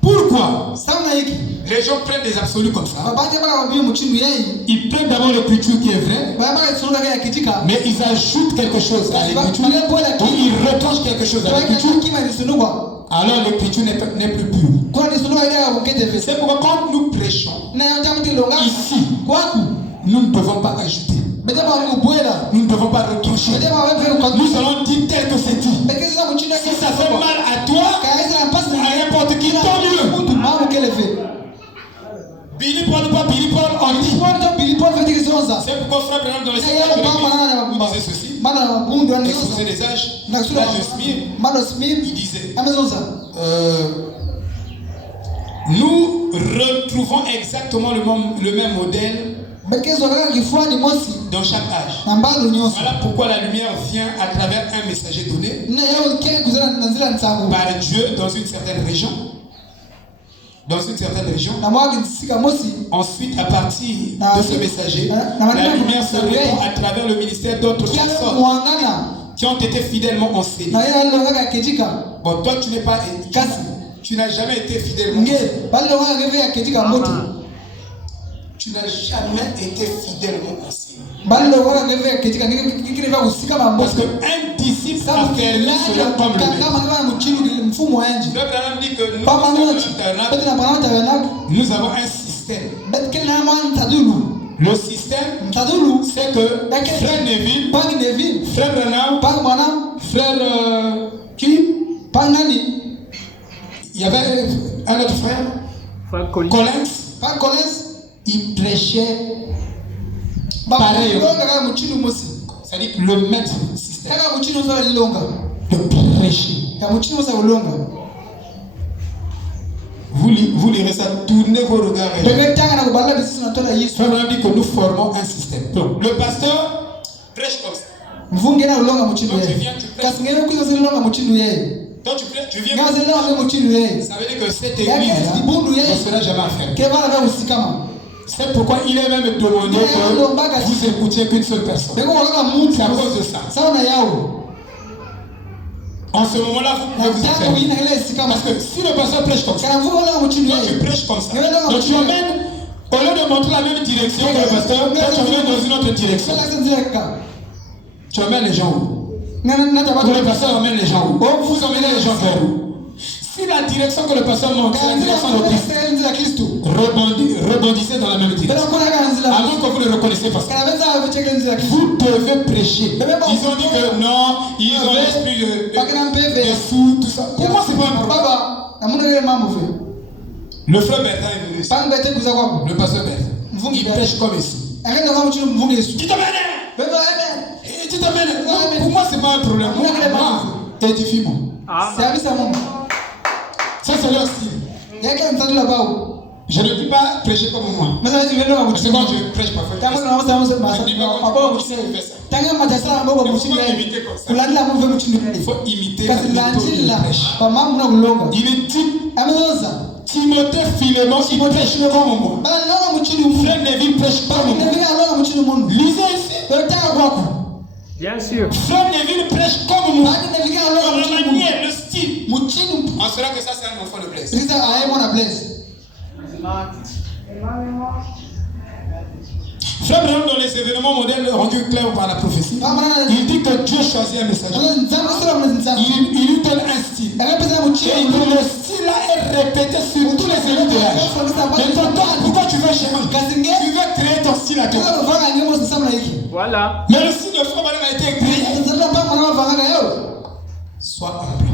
Pourquoi les gens prennent des absolus comme ça? Ils prennent d'abord l'écriture qui est vraie, mais ils ajoutent quelque chose à l'écriture, ou ils retranchent quelque chose à l'écriture. Alors l'écriture n'est plus pure. C'est pourquoi quand nous prêchons ici, nous ne devons pas ajouter. Nous ne devons pas retrancher. Nous allons dire tel que c'est dit. Si ça fait mal à toi, à n'importe qui, tant mieux. Billy Paul ou pas Billy Paul, on dit. C'est pourquoi frère Branham dans les vous disait ceci. Exposé des âges. L'âge de Smith, il disait nous retrouvons exactement le même modèle dans chaque âge. Voilà pourquoi la lumière vient à travers un messager donné par Dieu dans une certaine région. Ensuite, à partir de ce messager, la lumière se répand à travers le ministère d'autres personnes qui ont été fidèlement enseignées. Bon, toi, tu n'es pas, tu n'as jamais été fidèlement enseigné. Tu n'as jamais été fidèlement enseigné. Parce qu'un disciple a fermé cela comme le maître. Le Branham dit que nous avons un système. Le système, c'est que frère Neville, frère Branham, frère il y avait un autre frère, Collins, il prêchait pareil. C'est-à-dire que le maître système de prêcher. Vous lirez ça, tournez vos regards. Frère dit que nous formons un système. Donc, le pasteur prêche comme ça. Donc tu viens, tu prêches. Donc tu viens. Ça veut dire que cette église ne sera jamais affaire. C'est pourquoi il est même demandé que vous écoutiez qu'une seule personne. C'est à cause de ça. En ce moment-là, vous pouvez vous faire. Parce que si le pasteur prêche comme ça, toi tu prêches comme ça. Donc tu emmènes, au lieu de montrer la même direction que le pasteur, toi tu emmènes dans une autre direction. Tu emmènes les gens où? Ou le pasteur emmène les gens où? Vous emmenez les gens vers où? Si la direction que le pasteur montre, c'est la direction de Christ, rebondissez dans la même direction. Avant que vous le reconnaissiez parce que vous devez prêcher. Ils ont dit que non, ils ont l'esprit de fou, tout ça. Pour moi, c'est pas un problème. Le frère Bertin est venu. Le pasteur Bertin. Il prêche comme ici. Tu t'amènes. Tu t'amènes. Pour moi, c'est pas un problème. Édifie-moi. Ça, c'est leur style. Je ne peux pas prêcher comme moi. Parce que moi, je prêche parfaitement. Je dis pas comment tu fais ça. Il faut imiter la méthode de prêche. Il dit Timothée, Philémon, il prêche comme moi. Frère Neville prêche comme moi. Lisez ici. Bien sûr. Frère Neville prêche comme moi. La manière, le style. On saura que ça, c'est un enfant de Blaise. Frère Branham, dans les événements modernes rendus clairs par la prophétie, il dit que Dieu choisit un messager. Il lui donne un style. Et le style là est répété sur tous les éléments de l'âge. Maintenant, pourquoi tu veux chez moi? Tu veux créer ton style à toi. Voilà. Mais le style de Frère Branham a été créé. Sois humble.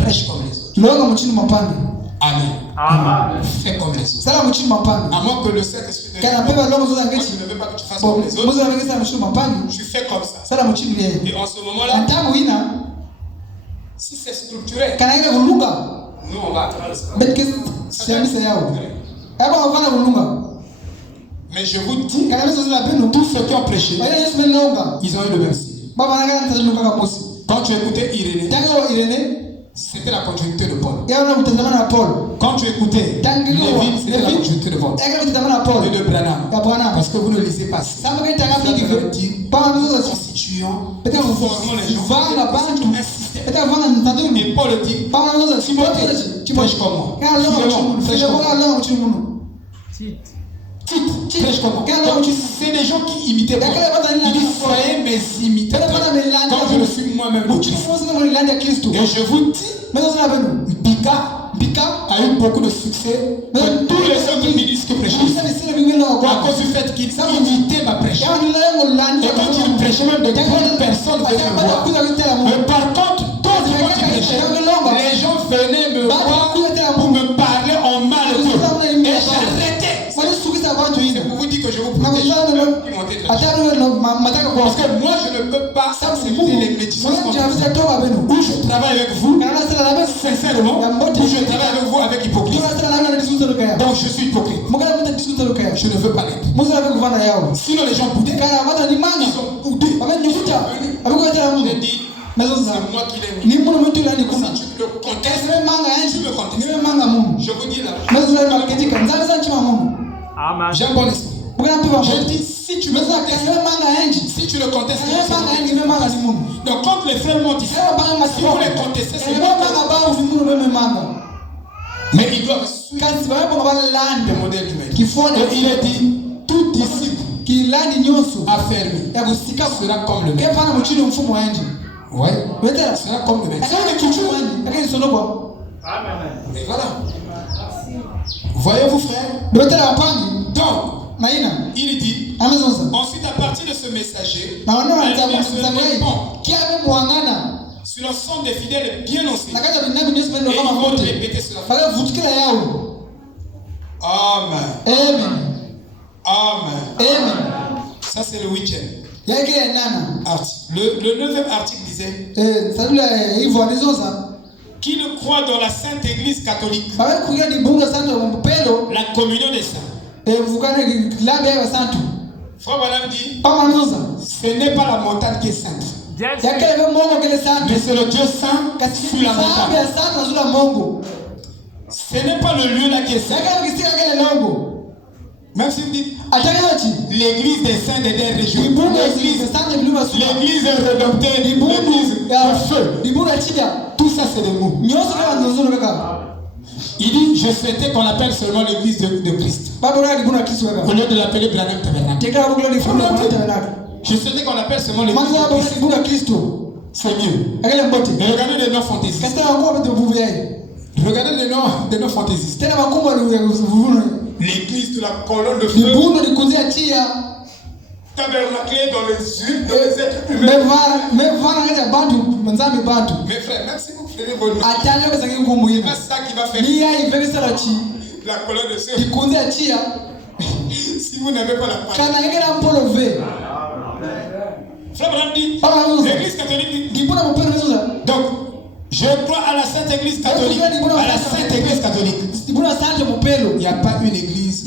Prêche comme les autres. Amen. Fais comme les autres. À moins que le Saint-Esprit te dise, moi je ne veux pas que tu fasses comme les autres. Tu fais comme ça. Et en ce moment-là, si c'est structuré, nous on va attendre ça. Mais je vous dis, tous ceux qui ont prêché, ils ont eu le même style. Quand tu écoutais Irénée, c'était la continuité de Paul. Quand tu écoutais Lévin, c'était la continuité de Paul. Et de Branham. Parce que vous ne lisez pas. Ça veut dire, constituant, formons les gens. Un système. Paul dit, Timothée, tu prêches comme moi. Philémon, prêche comme moi. Tite, prêche comme moi. C'est des gens qui imitaient Paul. Ils disent, soyez mes imitateurs, comme je le suis moi-même. Et je vous dis, Bika a eu beaucoup de succès dans tous les autres ministres qui prêchaient. À cause du fait qu'il imitait ma prêche. Et quand il prêchait, même de grandes personnes venaient me voir. Mais par contre, quand il prêchait, les gens venaient me voir pour me parler en mal d'eux. Et j'arrêtais. C'est pour vous dire que je vous protège. Parce que moi, je ne peux pas accepter les médecins où je travaille avec vous, sincèrement, où je travaille avec vous avec hypocrisie. Donc je suis hypocrite. Je ne veux pas l'être. Sinon les gens boudaient. Ils ont boudé. J'ai dit, c'est moi qui l'ai mis. Si tu le contestes, tu me contestes. Je vous dis là. Amen. J'ai un bon esprit. Je dis, si tu me contestes, si tu le contestes, donc quand les frères montent ici, si vous les contestez, c'est moi. Mais ils doivent suivre le modèle du maître. Et il a dit, tout disciple affermi sera comme le maître. Ouais, sera comme le maître. Et voilà. Voyez-vous, frère? Donc, il dit, ensuite à partir de ce messager, sur l'ensemble des fidèles bien enseignés, et ils vont répéter cela. Amen. Amen. Ça c'est le 8e article. Le 9e article disait, qui ne croit dans la Sainte Église catholique, la communion des saints. Frère Madame dit, ce n'est pas la montagne qui est sainte, mais c'est le Dieu saint sur la montagne. Ce n'est pas le lieu là qui est saint. Même si vous dites l'église des saints des derniers jours, l'église redemptée, l'église de feu, tout ça c'est des mots. Il dit, je souhaitais qu'on appelle seulement l'église de Christ, au lieu de l'appeler Branham Tabernacle. Je souhaitais qu'on appelle seulement l'église de Christ. C'est mieux. Mais regardez les noms fantaisistes. Regardez les noms fantaisistes. L'église de la colonne de feu, tabernaclé dans les huiles, dans les êtres humains. Mes frères, même si vous faites vos noms, c'est pas ça qui va faire la colonne de feu. Si vous n'avez pas la parole. Frère Branham dit, l'église catholique dit, donc, je crois à la Sainte Église catholique. À la Sainte Église catholique. Il n'y a pas une église.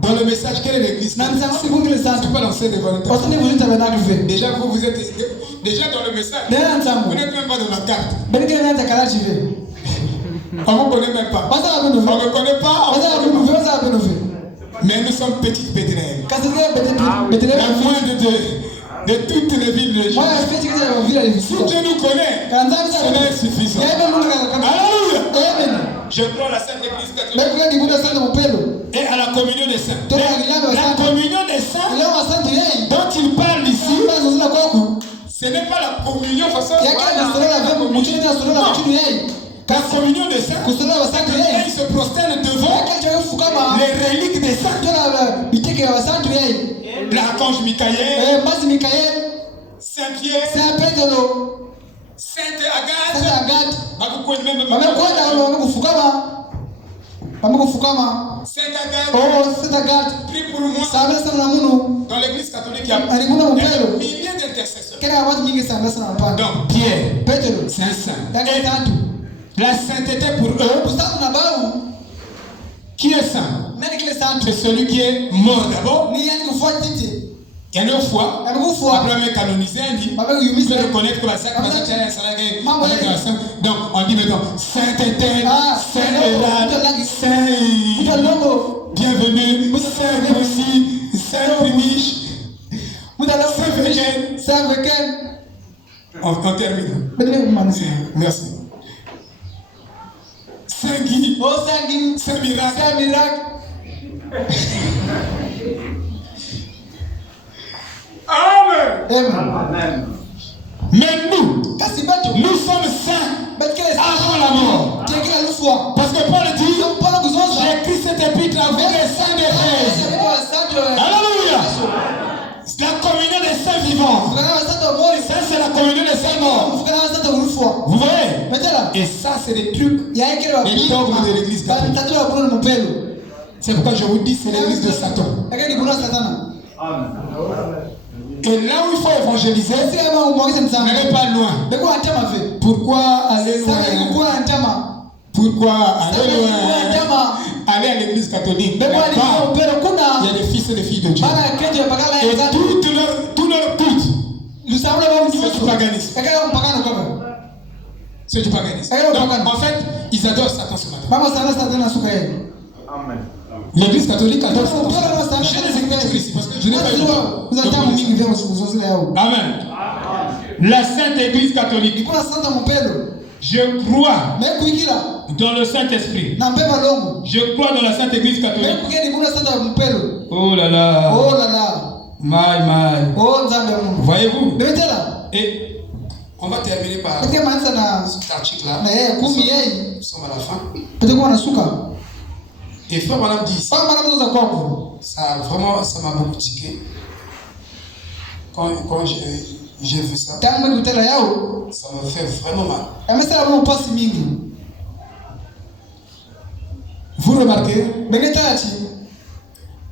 Dans le message, quelle est l'église? C'est pas l'ancien évangile. Déjà, vous êtes déjà dans le message. Vous n'êtes même pas dans la carte. On ne vous connaît même pas. On ne me connaît pas. Mais nous sommes petites bédrères. La moindre de toutes les villes de Jésus. Si Dieu nous connaît, cela est suffisant. Alléluia. Je crois à la Sainte Église catholique et à la communion des saints. La communion des saints dont il parle ici, ce n'est pas la communion façon. La communion des saints, ils se prosternent devant les reliques des saints. L'archange Michael, Saint-Pierre, Sainte Agathe, Sainte Agathe, prie pour moi. Dans l'église catholique, il y a des milliers d'intercesseurs. Donc Pierre, c'est un saint. La sainteté pour eux, qui est saint? C'est celui qui est mort d'abord. Il y a 9 fois. Après on est canonisé, on dit, il faut reconnaître que la sainte. Donc on dit maintenant, sainteté, saint Hérald, saint bienvenue, saint Russie, saint Primiche, saint Véken. On termine. Merci. Saint-Guy. Oh, Saint-Guy. C'est miracle. C'est un miracle. Amen. Amen. Mais nous sommes saints avant la mort. Parce que Paul dit, j'écris cette épître à vous les saints d'Éphèse. Alléluia. La communion des saints vivants. Ça, c'est la communion des saints morts. Vous voyez? Et ça, c'est des trucs, des dogmes de l'église catholique. C'est pourquoi je vous dis, c'est l'église de Satan. Et là où il faut évangéliser, n'allez pas loin. Pourquoi aller loin? Pourquoi aller loin? Aller à l'église catholique. Il y a des fils et des filles de Dieu. Et tout leur culte, c'est du paganisme. C'est du paganisme. Donc en fait, ils adorent Satan ce matin. Amen. L'église catholique adore Satan. J'ai des écritures ici parce que je n'ai pas eu le temps. Amen. La Sainte Église catholique. Je crois dans le Saint-Esprit. Je crois dans la Sainte Église catholique. Oh là là. Oh là là. My. Oh, voyez-vous? Et on va terminer par cet article-là. Nous sommes à la fin. Et frère madame dit ça m'a beaucoup tiqué. Quand j'ai vu ça, ça me fait vraiment mal. Vous remarquez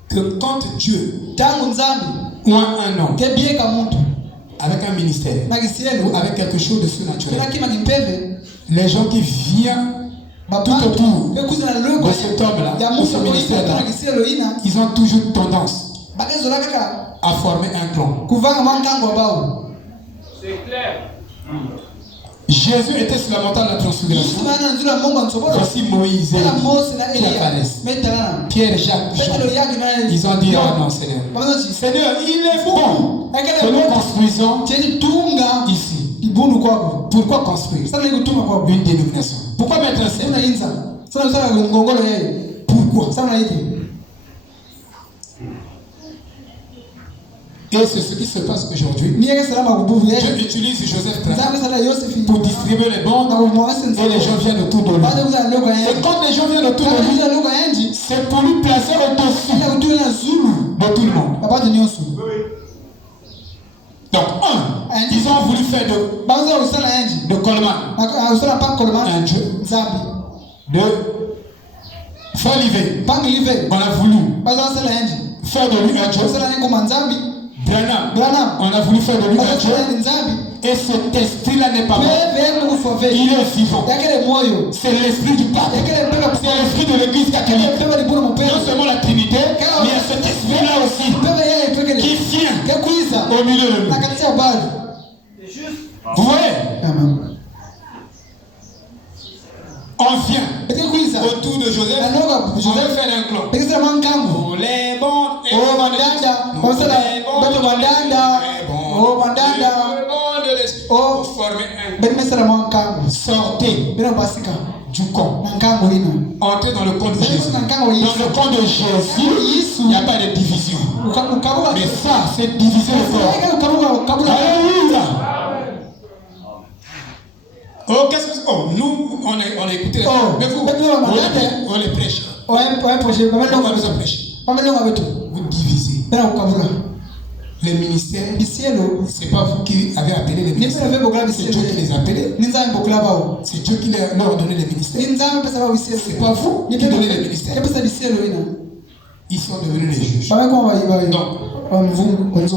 que quand Dieu ou un homme avec un ministère ou avec quelque chose de surnaturel, les gens qui viennent tout autour de cet homme-là, de ce ministère-là, ils ont toujours tendance à former un clan. C'est clair. Jésus était sur la montagne de la transfiguration. Voici Moïse qui apparaissent. Pierre, Jacques, Jean. Ils ont dit, oh non Seigneur. Seigneur, il est bon que nous construisons ici. Pourquoi construire une dénomination? Pourquoi mettre un cercle? Pourquoi? Et c'est ce qui se passe aujourd'hui. Je utilise Joseph pour distribuer les bons et les gens viennent autour de lui. Et quand les gens viennent autour de lui, c'est pour lui placer au-dessus de tout le monde. Donc, ils ont voulu faire de Coleman un dieu. De Folivé, on a voulu faire de lui un dieu. Branham, on a voulu faire de lui un dieu. Et cet esprit-là n'est pas mort. Il est vivant. C'est l'esprit du pape. C'est l'esprit de l'église catholique. Non seulement la Trinité, mais il y a cet esprit-là aussi qui vient au milieu de nous. Vous voyez? On vient autour de Joseph. On veut faire un clan. Oh les bons, pour former un clan. Sortez du camp. Entrez dans le camp de Jésus. Dans le camp de Jésus, il n'y a pas de division. Mais ça, c'est diviser le corps. Alléluia. Oh, qu'est-ce que c'est? Oh, nous, on a écouté. Mais vous, on les prêche. On va nous prêcher. Vous divisez. Les ministères, c'est pas vous qui avez appelé les ministères. C'est Dieu qui les a appelés. C'est Dieu qui leur a donné les ministères. C'est pas vous qui donnez les ministères. Ils sont devenus les juges. Donc,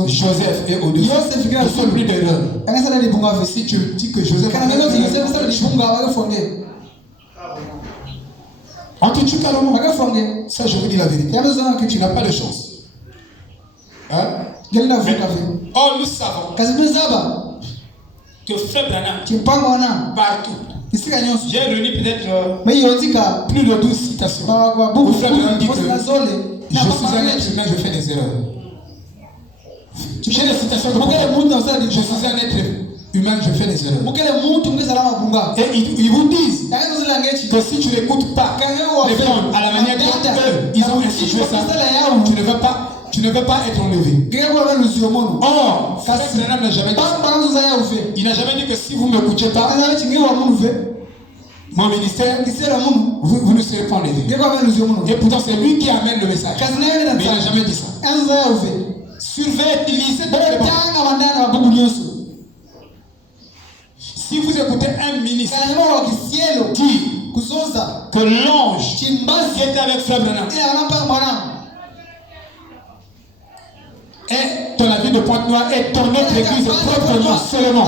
Joseph est au-dessus. Il ne faut plus d'erreur. Si tu dis que Joseph on te tue carrément. Ça, je vous dis la vérité. Tu n'as pas de chance. Hein? Oh, nous savons que Frère Branham, partout, j'ai réuni peut-être plus de 12 citations. Où Frère Branham dit que je suis un être humain, je fais des erreurs. J'ai des citations de je suis un être humain, je fais des erreurs. Et ils vous disent que si tu n'écoutes pas les femmes à la manière dont ils ont institué ça, tu ne veux pas être enlevé. Or, Frère Branham n'a jamais dit ça. Il n'a jamais dit que si vous ne m'écoutez pas, mon ministère, vous ne serez pas enlevé. Et pourtant, c'est lui qui amène le message. Mais il n'a jamais dit ça. Surveillez, lisez si vous écoutez un ministre dire que l'ange qui était avec Frère Branham et ton avis de Pointe-Noire et ton autre église proprement seulement,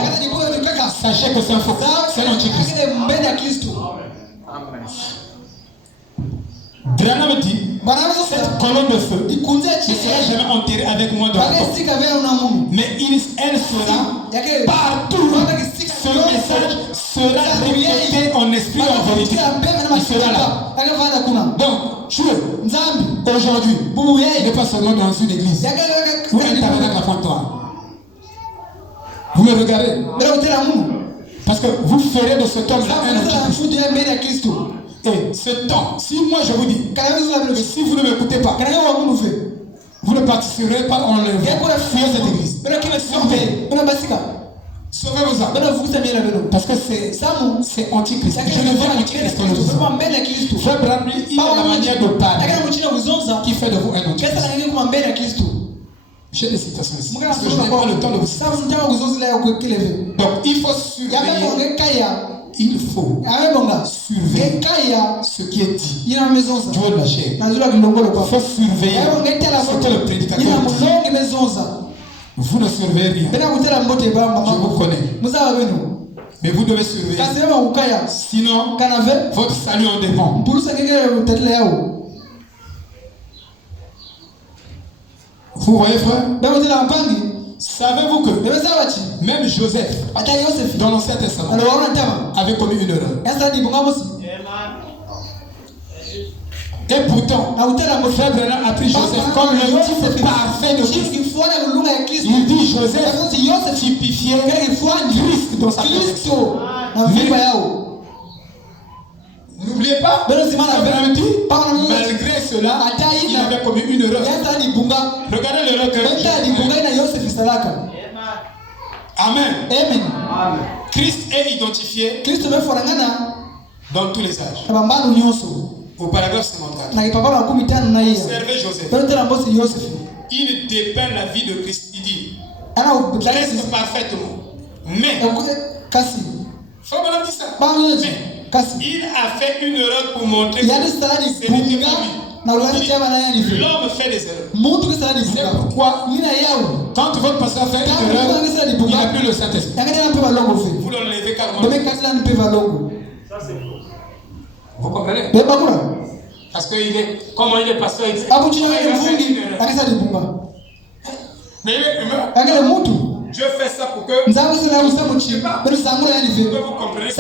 sachez que c'est un faux, c'est l'antichrist. Branham dit, cette colonne de feu ne sera jamais enterrée avec moi dans la tombe. Mais elle sera partout. Ce message sera répété en esprit et en vérité. Il sera là. Donc, aujourd'hui, vous n'êtes pas seulement dans une église ou un tabernacle à Pointe-Noire. Vous me regardez. Parce que vous ferez de ce temps-là un antichrist. Et ce temps, si moi je vous dis, si vous ne m'écoutez pas, vous ne participerez pas en le fuyant cette église. Sauvez vos âmes. Parce que c'est antichrist. Je ne veux antichrist comme nous. Frère Branham, il a la manière de parler qui fait de vous un antichrist. J'ai des citations ici. Parce que je n'ai pas le temps de vous citer. Donc il faut surveiller. Il faut surveiller ce qui est dit. Dieu de la chair. Il faut surveiller ce que le prédicateur dit. Vous ne surveillez rien. Je vous connais. Mais vous devez surveiller. Sinon, votre salut en dépend. Vous voyez, frère? Savez-vous que même Joseph, dans l'Ancien Testament, avait commis une erreur. Et pourtant, Frère Branham a pris Joseph comme le type parfait de Christ. Il dit Joseph typifiait Christ dans sa perfection. N'oubliez pas, malgré cela, il avait commis une erreur. Regardez l'erreur que Amen. Christ est identifié dans tous les âges. Au paragraphe 54. Observez Joseph. Il dépeint la vie de Christ. Il dit Christ parfaitement. Mais Frère Branham dit ça. Il a fait une erreur pour montrer que c'est lui. L'homme fait des erreurs. C'est pourquoi, quand votre pasteur fait une erreur, il n'a plus le Saint-Esprit. Vous l'enlevez carrément. Ça, c'est faux. Vous comprenez? Parce que comment il est pasteur, il mais il est humain. Je fais ça pour que vous compreniez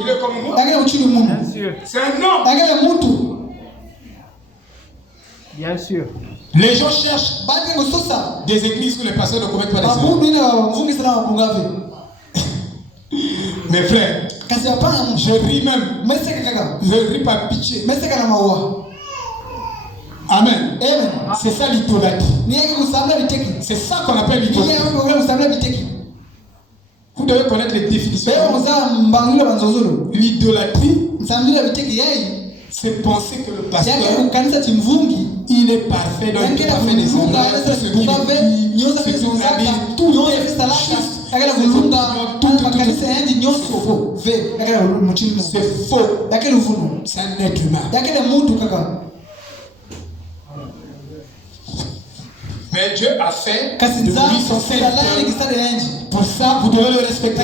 il est comme moi. C'est un homme. Bien sûr. Les gens cherchent des églises où les pasteurs ne commettent pas des erreurs. Mes frères, je ris même. Je ris par pitié. Amen. C'est ça l'idolâtrie. C'est ça qu'on appelle l'idolâtrie. Vous devez connaître les définitions. L'idolâtrie, c'est penser que le pasteur, il est parfait, donc il a fait des erreurs. Ce qu'il dit, ce qu'il a dit, tout est juste. C'est faux. C'est un être humain. Mais Dieu a fait de lui son serviteur. Pour ça, vous devez le respecter.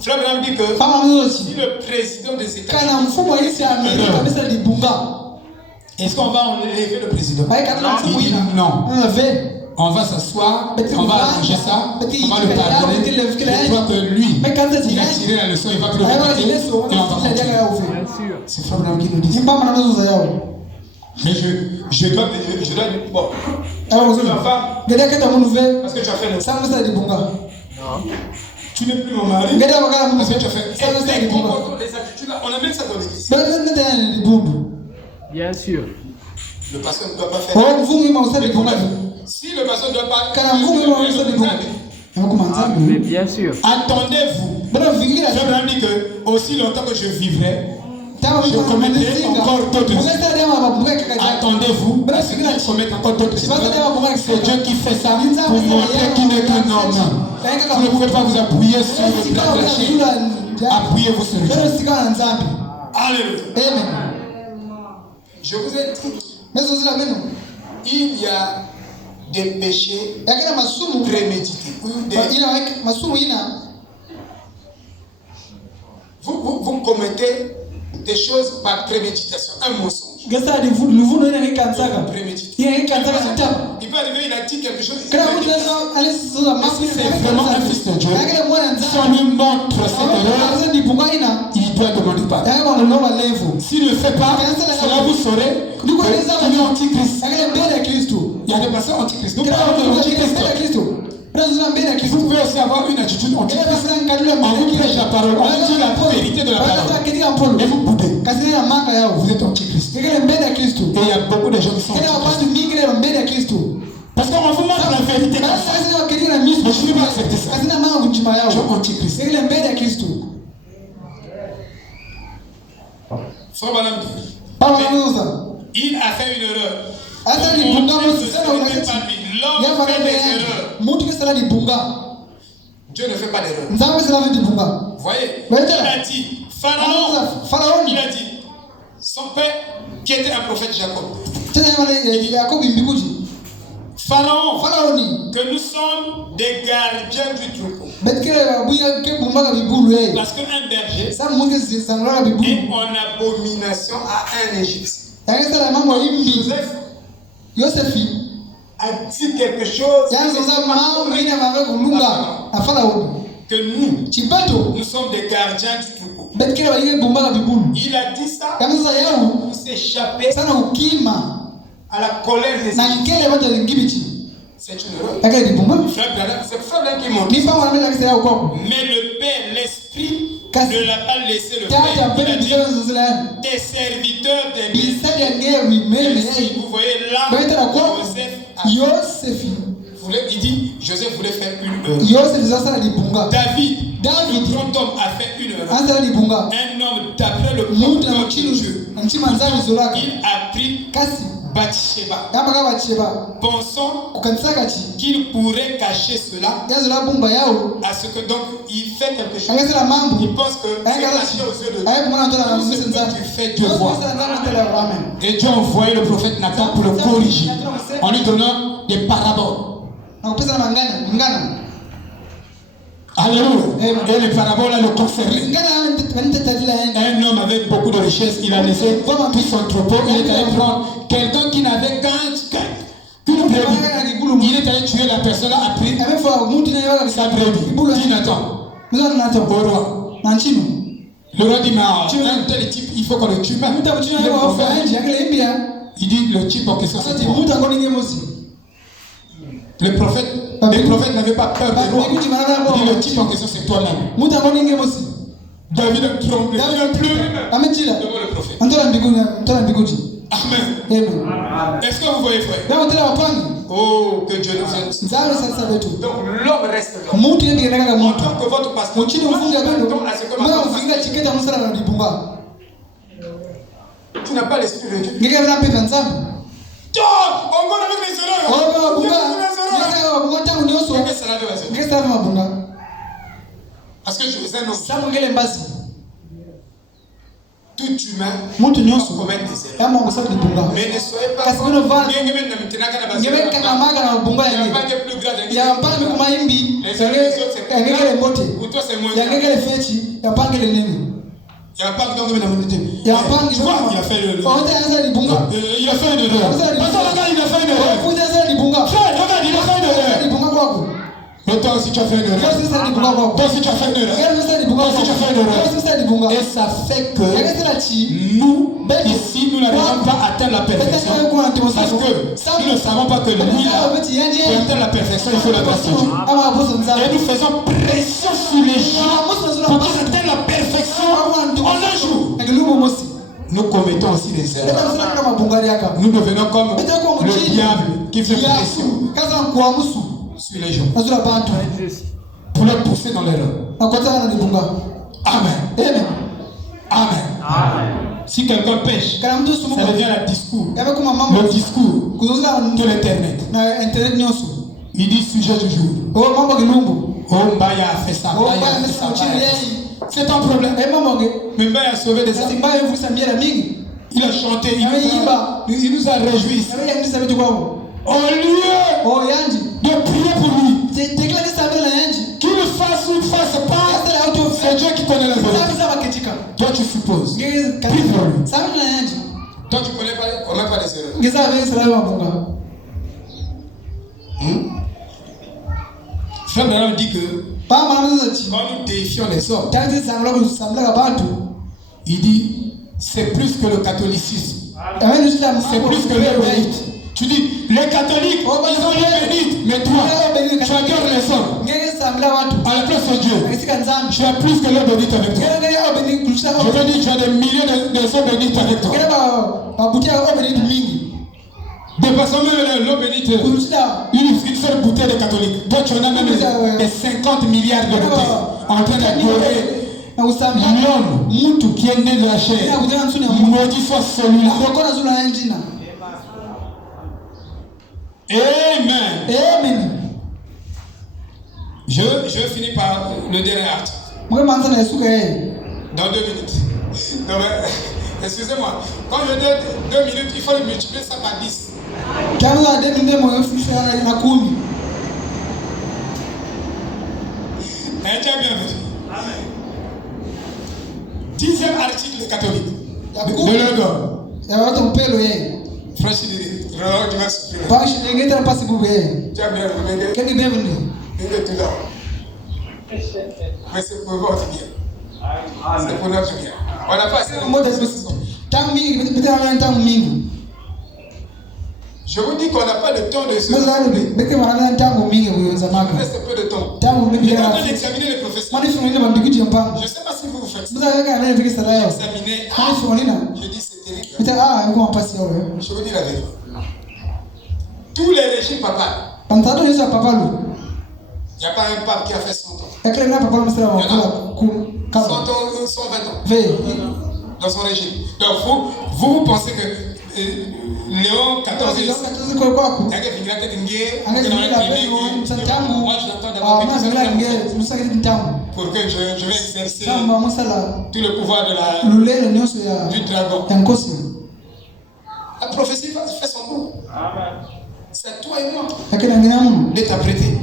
Frère Branham dit que si le président des États-Unis, est-ce qu'on va enlever le président? Il dit non. On va s'asseoir, on va arranger ça, on va le pardonner. Je crois que lui, il a tiré la leçon, il va plus le répéter et on va continuer. C'est Frère Branham qui nous dit ça. Mais je dois bon, Alors, ma femme, parce que tu as fait le Non. tu n'es plus mon mari. Parce que tu as fait les comportements, les attitudes, on amène ça dans l'église. Bien sûr. Le pasteur ne doit pas faire. Si le pasteur ne doit pas Mais bien sûr. attendez-vous. Je me dis que aussi longtemps que je vivrai, je commettrai encore d'autres erreurs. Attendez-vous, parce que je commette encore d'autres erreurs. C'est Dieu qui fait ça pour montrer qu'il n'est qu'un homme. Vous ne pouvez pas vous appuyer sur le plat de la chair. Appuyez-vous sur Dieu. Alléluia. Je vous ai dit, il y a des péchés prémédités. Vous commettez des choses par préméditation, un mensonge. Il peut arriver, il a dit quelque chose. Si c'est vraiment un fils de Dieu, si on lui montre cette erreur, il doit demander pardon. S'il ne le fait pas, cela vous saurez qu'il est antichrist. Il y a des personnes antichrist. Nous parlons de l'antichrist. Vous pouvez aussi avoir une attitude antichrist. On prêche la parole, on dit la vérité de la parole. Mais vous boudez. Vous êtes antichrist. Et il y a beaucoup de gens qui sont antichrist. Parce qu'on vous montre la vérité. Mais je ne peux pas accepter ça. Je suis antichrist. Frère Balam, il a fait une erreur. Dieu ne fait pas d'erreur. Vous voyez, il a dit, Pharaon, il a dit, son père qui était un prophète Jacob. Pharaon, que nous sommes des gardiens du troupeau. Parce qu'un berger est en abomination à un Égyptien. Joseph a dit quelque chose que nous sommes des gardiens du troupeau. Il a dit ça pour s'échapper à la colère des Égyptiens. C'est une erreur. C'est Frère qui montre. Mais le Père, l'Esprit, ne l'a pas laissé le faire. Il a dit, tes serviteurs, tes messieurs. Vous voyez là, Joseph il dit, Joseph voulait faire une erreur. David, le grand homme, a fait une erreur. Un homme d'après le propre de Dieu. Il a pris Bathsheba, pensant qu'il pourrait cacher cela à ce que donc il fait quelque chose. Il pense que c'est caché aux yeux de Dieu. Ce que tu fais, Dieu voit. Et Dieu a envoyé le prophète Nathan pour le corriger en lui donnant des paraboles. Alléluia. Et les paraboles le concernaient. Un homme avec beaucoup de richesses, il a laissé tout son troupeau. Il est allé prendre quelqu'un qui n'avait qu'une brebis. Il est allé tuer la personne, a pris sa brebis. Dit Nathan au roi. Le roi dit, mais un tel type, il faut qu'on le tue même. Il dit, le type en question, c'est toi. Les prophètes n'avaient pas peur des rois. Il dit, le type en question, c'est toi-même. David a tremblé. Il a pleuré devant le prophète. Amen. Est-ce que vous voyez, frère? Oh, que Dieu nous aide. Donc l'homme reste l'homme. En tant que votre pasteur, tu n'as pas l'esprit de Dieu. On va avec les erreurs. Parce que je vous annonce. Tout humain peut commettre des erreurs. Mais ne soyez pas comme il n'y a pas de plus grave. Les autres, c'est plus grave. Pour toi, c'est moins grave. Il n'y a pas de je vois, il a fait une erreur. Il a fait une erreur. Frère, regarde, il a fait une erreur. Mais toi aussi tu as fait une erreur. Toi aussi tu as fait une erreur. Et ça fait que nous, ici, nous n'avons pas atteint la perfection. Parce que nous ne savons pas que lui, pour atteindre la perfection, il faut la grâce de Dieu. Et nous faisons pression sur les gens pour qu'ils atteignent la perfection en un jour. Nous commettons aussi des erreurs. Nous devenons comme le diable qui fait pression sur les gens pour les pousser dans l'erreur. Amen. Amen. Si quelqu'un pêche, ça devient le discours de l'internet. Il dit sujet du jour. Oh, Mbaya a fait ça. C'est un problème. Mais Mbaya a sauvé des âmes. Il a chanté, il nous a réjouis. Au lieu de prier pour lui, qu'il le fasse ou ne fasse pas, c'est Dieu qui connaît la vérité. Toi tu supposes. Prie pour lui. Toi tu connais pas les erreurs. Frère Branham dit que quand nous défions les hommes, il dit c'est plus que le catholicisme. C'est plus que le bénite. Tu dis, les catholiques, ils ont les bénites, mais toi, tu adores les hommes. À la place de Dieu, tu as plus que les bénites avec toi. Je veux dire, tu as des milliers de hommes bénites avec toi. Dépassons même l'eau bénite, une seule bouteille de catholique. Toi, tu en as même des 50 milliards de bouteilles en train d'adorer l'homme qui est né de la chair. Maudit soit celui-là. Amen. Je finis par le dernier acte. Dans 2 minutes. Non, mais, excusez-moi. Quand je dis 2 minutes, il faut le multiplier ça par 10. Dieu bien vu. 10e article catholique. De l'ordre. Franchement, tu vas supprimer. Tu as bien vu. Mais c'est pour votre bien. C'est pour notre bien. On n'a pas assez de mots d'expression. Je vous dis qu'on n'a pas le temps de se rester peu de temps. Il est en train d'examiner les professeurs. Je ne sais pas si vous faites ça. Examiner. Je dis c'est terrible. Je vous dis la vérité. Tous les régimes papales. Il n'y a pas un pape qui a fait 100 ans. 100 ans, 120 ans. Dans son régime. Donc vous pensez que Léon XIV, pour que je vais exercer tout le pouvoir du dragon. La prophétie fait son bout. C'est toi et moi d'interpréter.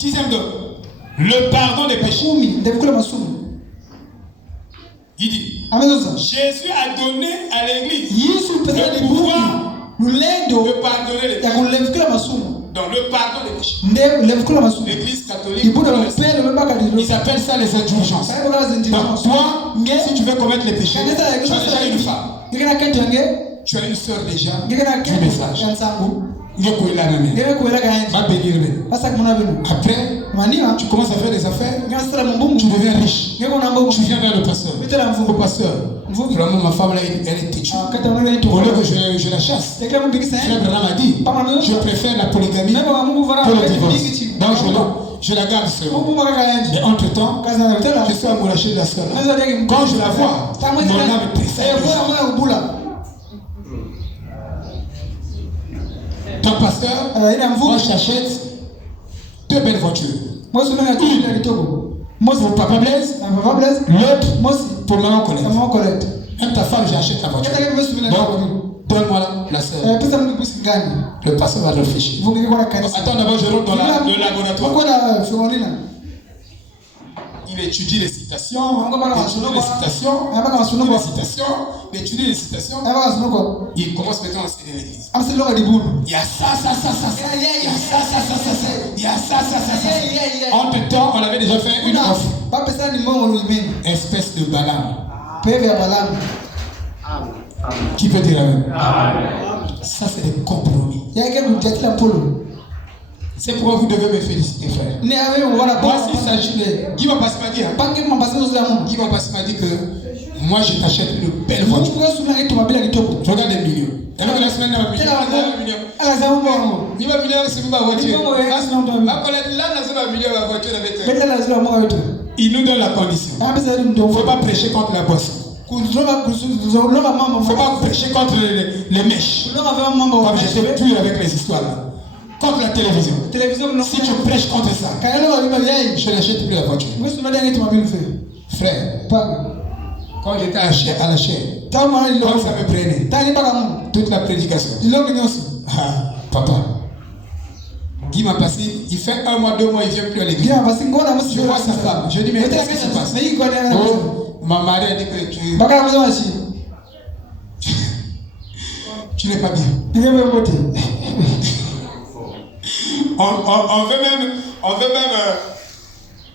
10e don, le pardon des péchés. Il dit, Jésus a donné à l'église le pouvoir de pardonner les péchés. Donc le pardon des péchés. L'église catholique, ils appellent ça les indulgences. Donc toi, si tu veux commettre les péchés, tu as déjà une femme. Tu as une soeur déjà du message. Après, tu commences à faire des affaires, tu deviens riche. Tu viens vers le pasteur. Au pasteur, vraiment ma femme là, elle est têtue. Au lieu que je la chasse, Frère Branham m'a dit, je préfère la polygamie que le divorce. Donc je la garde seule. Mais entre temps, je suis amouraché de la soeur. Quand je la vois, mon âme tressaille. Ton pasteur, moi j'achète 2 belles voitures. Une pour Papa Blaise, l'autre pour Maman Colette. Même ta femme, j'achète la voiture. Donc, donne-moi la soeur. Le pasteur va réfléchir. Attends, d'abord je rentre dans le laboratoire. Il étudie les citations, il étudie les citations. Il commence maintenant à enseigner l'église. Il y a ça. Il y a ça. avait déjà fait une offre. Espèce de Balaam. Qui peut dire amen? Ça, c'est des compromis. C'est pourquoi vous devez me féliciter, frère. Moi, s'il s'agit de... Guy va passer m'a dit que moi, je t'achète une belle voiture. Je regarde des millions. Et donc, la semaine, il va million. Il va million, c'est ma voiture. Il nous donne la condition. Il ne faut pas prêcher contre la boisson. Il ne faut pas prêcher contre les mèches. Comme j'ai fait tout avec les histoires là. Contre la télévision. Si tu prêches contre ça, je n'achète plus la voiture. Frère, quand j'étais à la chair, quand ça me prenait, toute la prédication. Papa, Guy m'a passé, il fait 1 mois, 2 mois, il ne vient plus à l'église. Je vois sa femme. Je dis, mais qu'est-ce qui se passe? Ma mari a dit que tu n'es pas bien. On veut même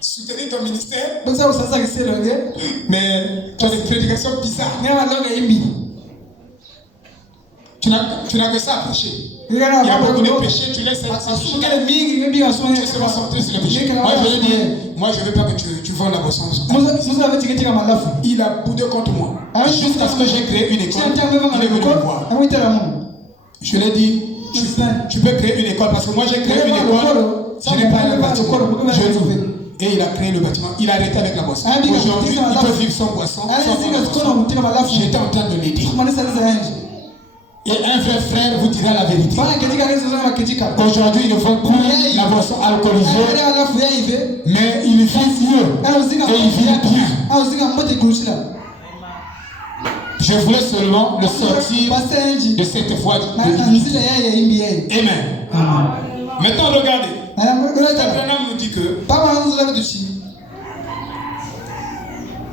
soutenir ton ministère, mais tu as des prédications bizarres. Tu n'as que ça à prêcher. Il y a beaucoup de péchés, tu laisses ça. Tu se concentrer sur le péché. Moi je ne veux pas que tu vends la boisson. Il a boudé contre moi. Jusqu'à ce que j'ai créé une école, il est venu me voir. Je lui ai dit, tu peux créer une école parce que moi j'ai créé une école, je n'ai pas le bâtiment. Et il a créé le bâtiment, il a arrêté avec la boisson. Aujourd'hui, il peut vivre sans boisson. J'étais en train de l'aider. Et un vrai frère vous dira la vérité. Aujourd'hui, ils ne font plus la boisson alcoolisée, mais ils vivent mieux et ils vivent bien. Je voulais seulement le sortir de cette voie de l'unité. Amen. Maintenant, regardez. Abraham nous dit que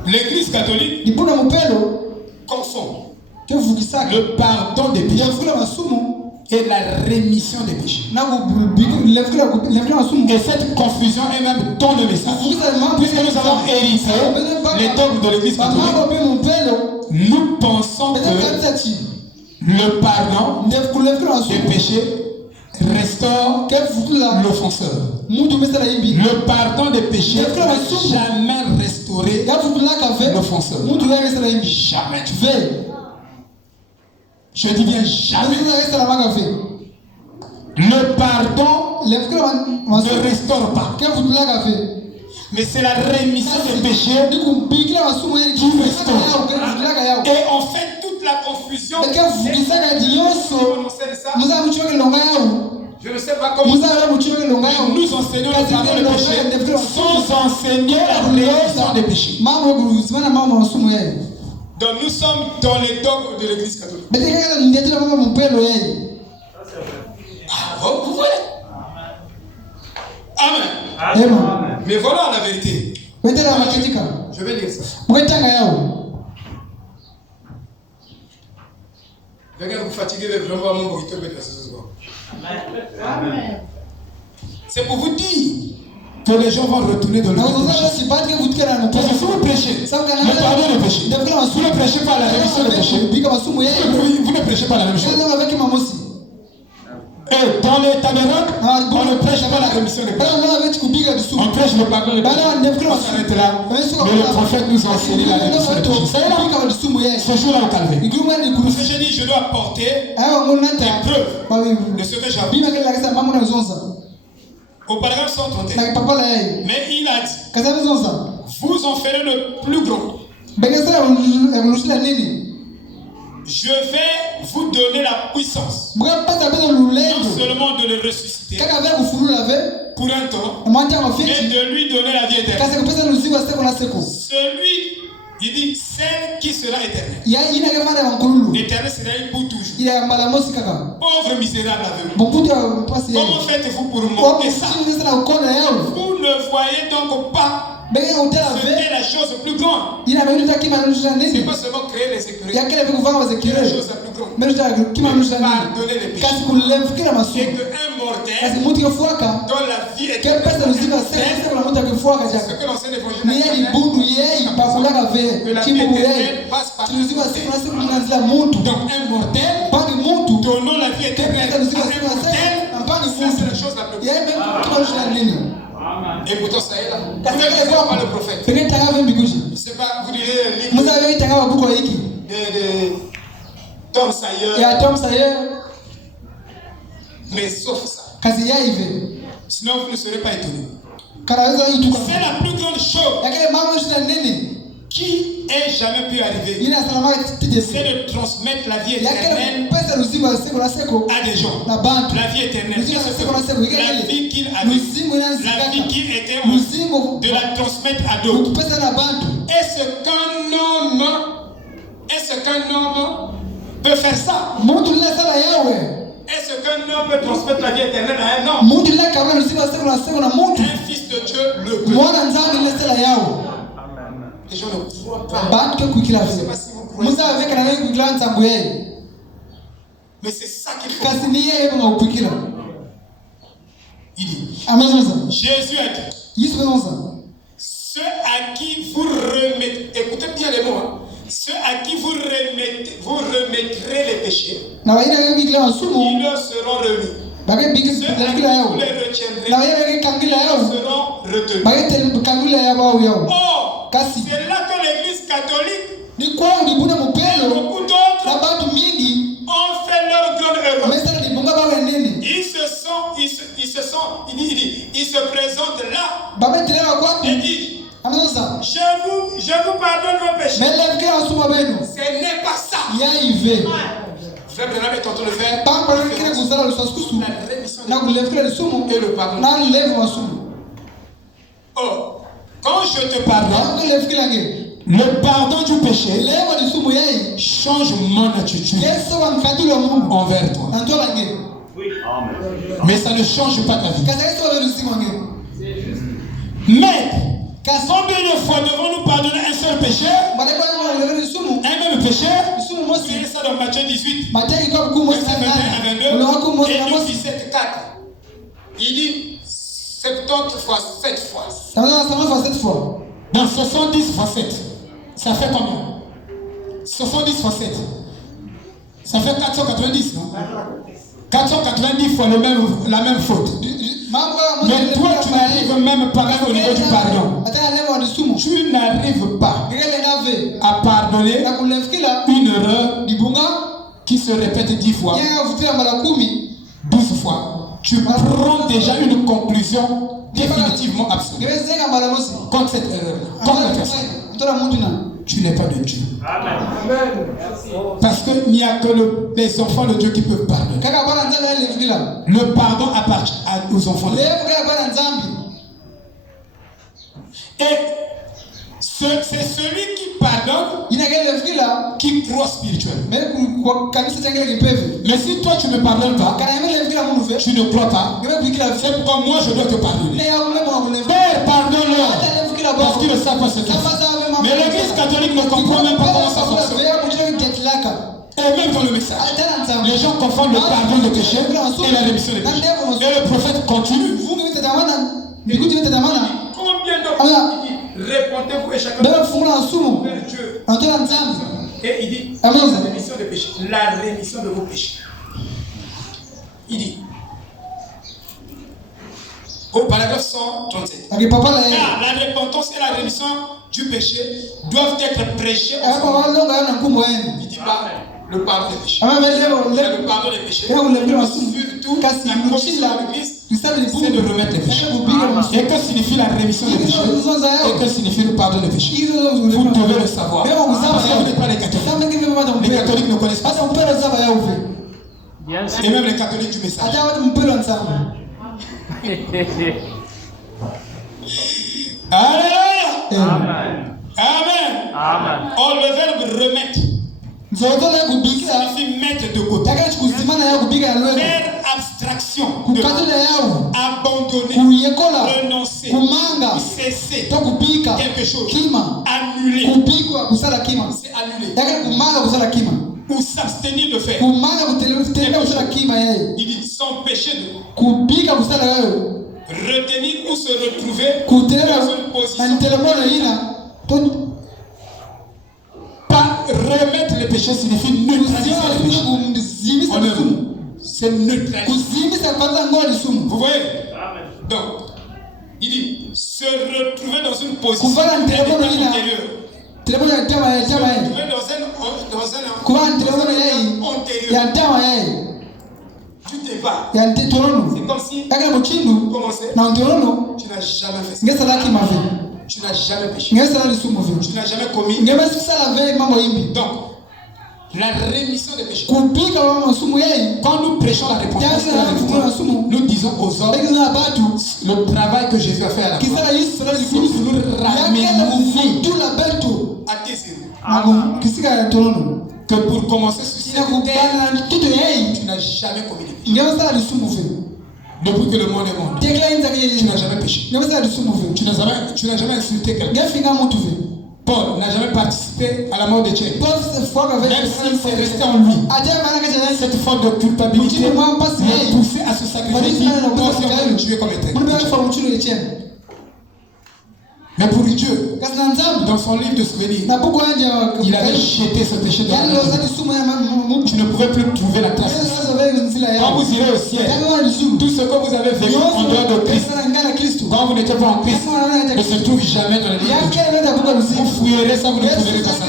l'Église catholique confond le pardon des péchés et la rémission des péchés. Et cette confusion est même dans le message. Puisque nous avons hérité les dogmes de l'Église catholique, nous pensons que le pardon des péchés restaure l'offenseur. Le pardon des péchés n'a jamais restauré l'offenseur. Jamais. Je dis bien jamais. Le pardon ne restaure pas. Mais c'est la rémission des péchés qui restaure. Et on fait toute la confusion. Je ne sais pas comment. Nous enseignons le pardon des péchés sans enseigner la rémission des péchés. Donc nous sommes dans les dogmes de l'Église catholique. Vous voyez? Amen. Mais voilà la vérité. Je vais dire ça. Vous fatiguez vraiment mon bonheur de ce soir. C'est pour vous dire que les gens vont retourner dans le péché. Si vous prêchez le pardon des péchés, vous ne prêchez pas la rémission des péchés, vous ne prêchez pas la même chose. Et dans les tabernacles, on ne prêche pas la rémission des péchés. On prêche le pardon des péchés. On s'arrêtera. Mais le prophète nous a enseigné la rémission des péchés. Ce jour-là au calvaire. Parce que j'ai dit, je dois apporter des preuves de ce que j'ai appris. Au paragraphe 131. Mais il a dit, vous en ferez le plus grand. Je vais vous donner la puissance. Non seulement de le ressusciter pour un temps, mais de lui donner la vie éternelle. Celui, il dit, celle qui sera éternelle. L'éternel sera pour toujours. Pauvre misérable aveugle. Comment faites-vous pour manquer ça? Vous ne voyez donc pas. C'était la chose plus grande. C'est pas seulement créer les écureuils. C'est la chose la plus grande. Pardonner les péchés. Et qu'un mortel dont la vie est éternelle ce que l'ancien évangile a dit, que la vie éternelle passe par donc un mortel donnant la vie éternelle à un mortel, ça c'est la chose la plus grande. Et pourtant ça est là. Vous ne voyez pas le prophète. Je sais pas, vous direz le livre de Tom Sawyer. Mais sauf ça. Sinon vous ne serez pas étonnés. C'est la plus grande chose qui ait jamais pu arriver. C'est de transmettre la vie éternelle à des gens. La vie éternelle. La vie qu'il avait. La vie qui était en lui. De la transmettre à d'autres. Est-ce qu'un homme peut faire ça? Est-ce qu'un homme peut transmettre la vie éternelle à un homme? Un fils de Dieu le peut. Les gens ne croient pas. Je ne sais pas si vous croyez. Mais c'est ça qu'il faut. Il dit, Jésus a dit, ceux à qui vous remettez, écoutez bien les mots, hein. Ceux à qui vous remettrez les péchés, ils leur seront remis. Ceux à qui vous les retiendrez, ils seront retenus. Oh, c'est là que l'Église catholique et beaucoup d'autres ont fait leur grande erreur. Ils se présentent là et disent, je vous pardonne vos péchés. Ce n'est pas ça. Frère Branham est en train de faire la rémission et le pardon. Oh, quand je te pardonne, le pardon du péché change mon attitude envers toi. Mais ça ne change pas ta vie. Mais combien de fois devons-nous pardonner un seul péché? Un même péché? Il y a ça dans Matthieu 18, verset 21 à 22, et Luc 17, 4. Il dit 70 fois 7 fois. Dans 70 fois 7, ça fait combien? 70 fois 7, ça fait 490, non? 490 fois la même faute. Mais toi, tu n'arrives même pas au niveau du pardon. Tu n'arrives pas à pardonner une erreur qui se répète 10 fois, 12 fois. Tu prends déjà une conclusion définitivement absolue contre cette erreur, contre la personne. Tu n'es pas de Dieu. Amen. Parce qu'il n'y a que les enfants de Dieu qui peuvent pardonner. Le pardon appartient aux enfants de Dieu. Et c'est celui qui pardonne qui croit spirituellement. Mais si toi tu ne me pardonnes pas, tu ne crois pas, c'est pourquoi moi je dois te pardonner. Père, pardonne-leur parce qu'ils ne savent pas ce qu'ils font. Mais l'Église catholique ne comprend même pas comment ça fonctionne. Et même dans le message, les gens confondent le pardon des péchés et la rémission des péchés. Et le prophète continue. Combien de fois il dit répondez-vous et chacun vers Dieu. Et il dit la rémission des péchés, la rémission de vos péchés. Il dit au paragraphe 137. Car la repentance et la rémission du péché doivent être prêchées. Il ne dit pas le pardon des péchés. Le pardon des péchés. Surtout, la commission de l'Église, c'est de remettre les péchés. Et que signifie la rémission des péchés? Et que signifie le pardon des péchés? Vous devez le savoir. Parce que vous n'êtes pas les catholiques. Les catholiques ne connaissent pas ça. Et même les catholiques du message. Alléluia. Amen. Amen. Amen. Or le verbe remettre signifie mettre de côté. Faire abstraction, abandonner, renoncer, cesser quelque chose, annuler. C'est annuler. Ou s'abstenir de faire. Il dit s'empêcher de retenir ou vous se retrouvez dans une position pas remettre les péchés signifie neutraliser les péchés. C'est neutraliser. Vous voyez? Donc, il dit se retrouver dans une position intérieure. Se retrouver dans un antérieur. Tu te bats. C'est comme si tu commençais. Tu n'as jamais fait ça. Tu n'as jamais péché. Tu n'as jamais commis. Donc, la rémission des péchés. Quand nous prêchons la repentance, nous disons aux hommes le travail que Jésus a fait à la croix. Si nous ramenons à tes zéros. Que pour commencer sur cette terre, tu n'as jamais commis de péché. Depuis que le monde est monde, tu n'as jamais péché. Tu n'as jamais insulté quelqu'un. Paul n'a jamais participé à la mort de Dieu. Même s'il s'est resté en lui. Cette forme de culpabilité l'a poussé à se sacrifier. Toi aussi on va tuer comme éternel. Mais pour Dieu, dans son livre de souvenirs, il avait jeté ce péché dans la nature. Tu ne pouvais plus trouver la trace. Quand vous irez au ciel, tout ce que vous avez vécu en dehors de Christ, quand vous n'étiez pas en Christ, ne se trouve jamais dans les livres de Dieu. Vous fouillerez ça, vous ne trouverez pas ça.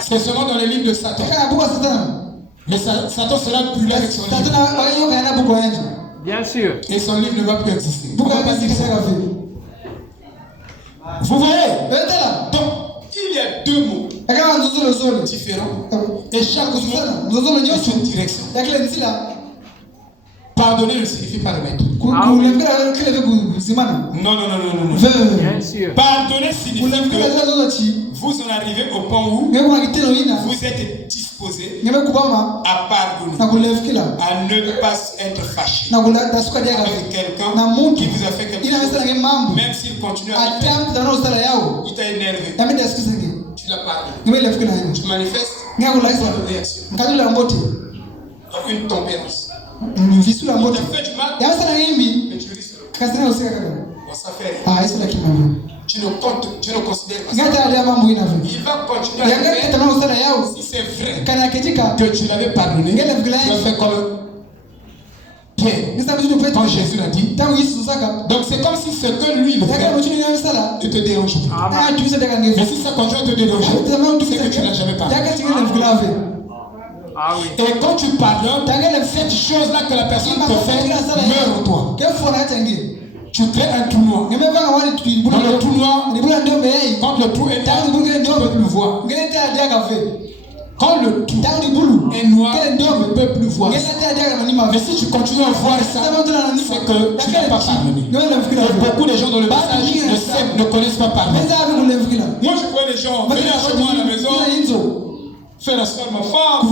C'est seulement dans les livres de Satan. Mais Satan sera plus là avec son livre. Bien sûr. Et son livre ne va plus exister. Pourquoi pas dire ça? Vous voyez? Donc, il y a deux mots différents. Et chaque mot est une direction. Pardonner ne signifie pas remettre. Non. Bien sûr. Pardonner signifie que vous en arrivez au point où vous êtes disposé à pardonner, à ne pas être fâché avec quelqu'un qui vous a fait quelque chose, même s'il continue à le faire. Il t'a énervé. Tu l'as pardonné. Tu manifestes une réaction. Une tempérance. Il t'a fait du mal, mais tu risques. Bon, ça fait rien. Tu ne considères pas ça. Il va continuer à le faire. Si c'est vrai que tu l'avais pardonné, tu vas faire comme Pierre. Quand Jésus l'a dit. Donc c'est comme si ce que lui le fait ne te dérange pas. Mais si ça continue à te déranger, c'est que tu ne l'as jamais pardonné. Ah oui. Et quand tu pardonnes, cette chose-là que la personne te fait meurt en toi. Tu crées un trou noir. Dans le trou noir, quand le trou est noir, tu ne peux plus le voir. Quand le trou est noir, tu ne peux plus voir. Mais si tu continues à voir ça, c'est que tu n'as pas pardonné. Et beaucoup de gens dans le message ne connaissent pas pardonner. Moi je vois les gens venir chez moi à la maison. Faire la soirée, ma femme,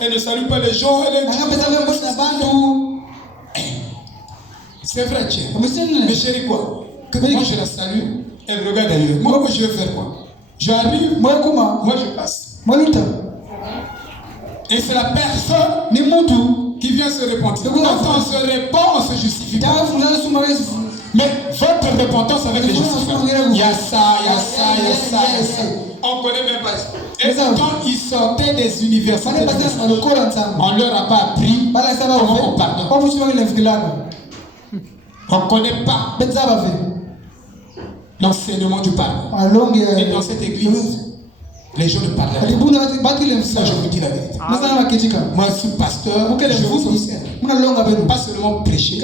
elle ne salue pas les gens, c'est vrai, tiens. Mais chérie, quoi? Que moi je la salue, elle regarde ailleurs. Moi, je vais faire quoi? J'arrive, moi je passe. Et c'est la personne qui vient se repentir. Quand on se répand, on se justifie. Mais votre repentance avec les justifiants, il y a ça. On connaît même pas ça. Et quand ils sortaient des universités, on leur a pas appris comment on pardonne. On ne connaît pas l'enseignement du pardon. Et dans cette église, les gens ne parlent pas. Ça, je vous dis la vérité. Moi, je suis pasteur, je vous observe. Pas seulement prêcher,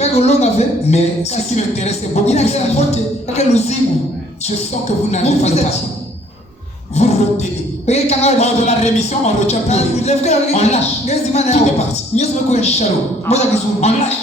mais ce qui m'intéresse, c'est beaucoup plus. Je sens que vous n'allez pas le passer. Vous retenez. Lors de la rémission, on retient plus. On lâche. Tout est parti. Shalom. On lâche.